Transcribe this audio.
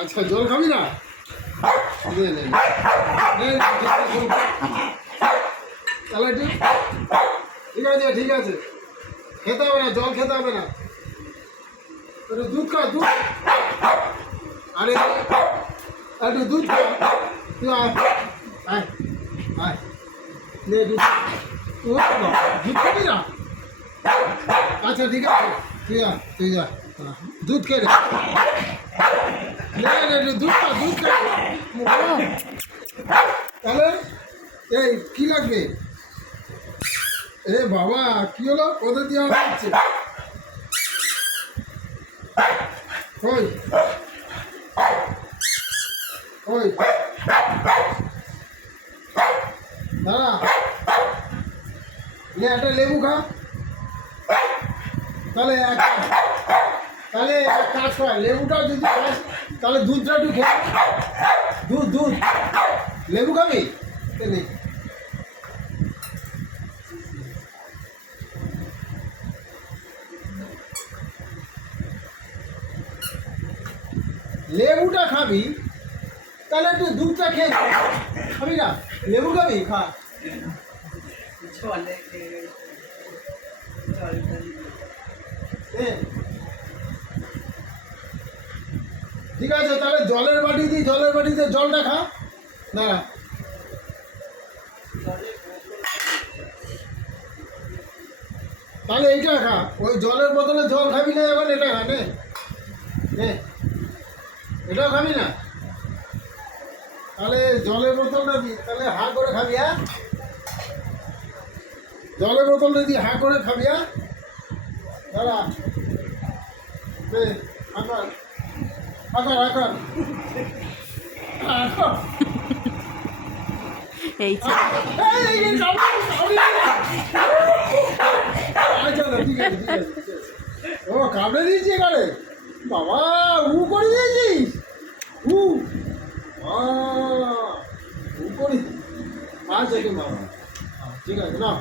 আচ্ছা জল খাবি না? তাহলে ঠিক আছে, ঠিক আছে, খেতে হবে না, জল খেতে হবে না, একটু দুধ খা, দুধ। আরে একটু দুধ খা, তুই আয় আয় আয়, নে দুধ, দুধ খাবি না? আচ্ছা ঠিক আছে, তুই যা দুধ খেয়ে একটু দুধ খা, দুধ খা। তাহলে এই কি লাগবে? এ বাবা কি হলো? ওদের দিয়ে হচ্ছে ওই ওই দাঁড়া, একটা লেবু খা। তাহলে এক কাজ কর, লেবুটা যদি খাস তাহলে দুধটা একটু খেয়ে, দুধ লেবু খাবি? নেই লেবুটা খাবি তাহলে একটু দুধটা খেয়ে খাবি না? লেবু খাবি? খা। ঠিক আছে, তাহলে জলের বাটিতে জলটা খা। দাঁড়া, তাহলে এইটা খা। ওই জলের বোতলে জল খাবি না, এবার এটা খা। নে এটাও খাবি না? তাহলে জলের বোতলটা দি, তাহলে হা করে খাবি। হ্যাঁ, জলের বোতলটা দিয়ে হা করে খাবি। হ্যাঁ, দাঁড়া, আকার আকার আকার এই আচ্ছা ঠিক আছে। ও কামড়ে দিয়েছি এখানে? বাবা উ করে দিয়েছিস? উ উ করি? আচ্ছা বাবা, ঠিক আছে না।